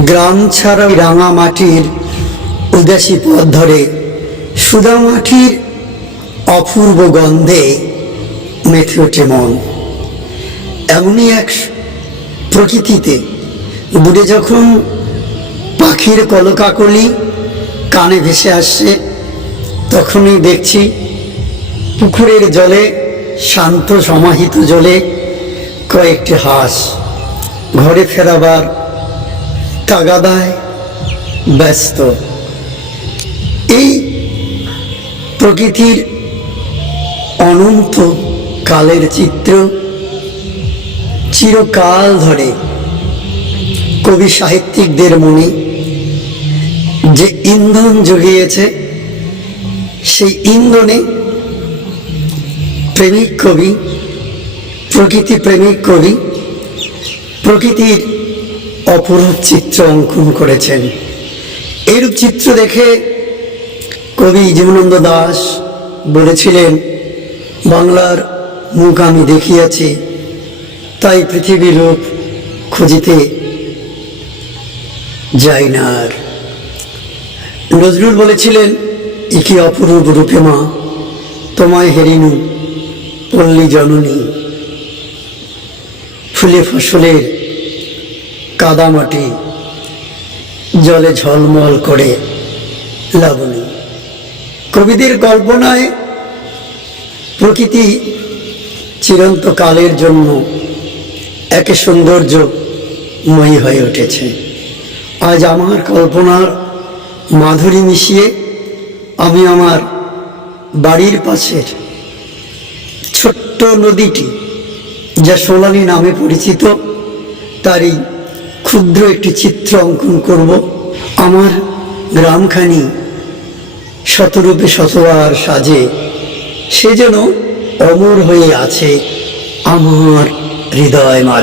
গ্রাম ছাড়া রাঙামাটির উদাসী পথ ধরে সুদামাটির অপূর্ব গন্ধে মেতে ওঠে মন। এমনই এক প্রকৃতিতে দূরে যখন পাখির কলকাকলি কানে ভেসে আসছে, তখনই দেখছি পুকুরের জলে, শান্ত সমাহিত জলে কয়েকটি হাঁস ঘরে ফেরাবার তাগাদায় ব্যস্ত। এই প্রকৃতির অনন্ত কালের চিত্র চিরকাল ধরে কবি সাহিত্যিকদের মনে যে ইন্ধন জুগিয়েছে, সেই ইন্ধনে প্রেমিক কবি, প্রকৃতি প্রেমিক কবি প্রকৃতির অপরূপ চিত্র অঙ্কন করেছেন। এরূপ চিত্র দেখে কবি জীবনানন্দ দাশ বলেছিলেন, বাংলার মুখ আমি দেখিয়াছি, তাই পৃথিবীর রূপ খুঁজিতে যাই না আর। নজরুল বলেছিলেন, একি অপরূপ রূপে মা, তোমায় হেরিনু পল্লী জননী। ফুলে ফসলের কাদামাটি জলে ঝলমল করে লাবণী। কবিদের কল্পনায় প্রকৃতি চিরন্তকালের জন্য একে সৌন্দর্যময়ী হয়ে উঠেছে। আজ আমার কল্পনার মাধুরী মিশিয়ে আমি আমার বাড়ির পাশের ছোট্ট নদীটি, যা সোলানি নামে পরিচিত, তারই ক্ষুদ্র একটি চিত্র অঙ্কন করব। আমার গ্রামখানি শতরূপে শতবার সাজে, সে যেন অমর হয়ে আছে আমার হৃদয় মাঝে।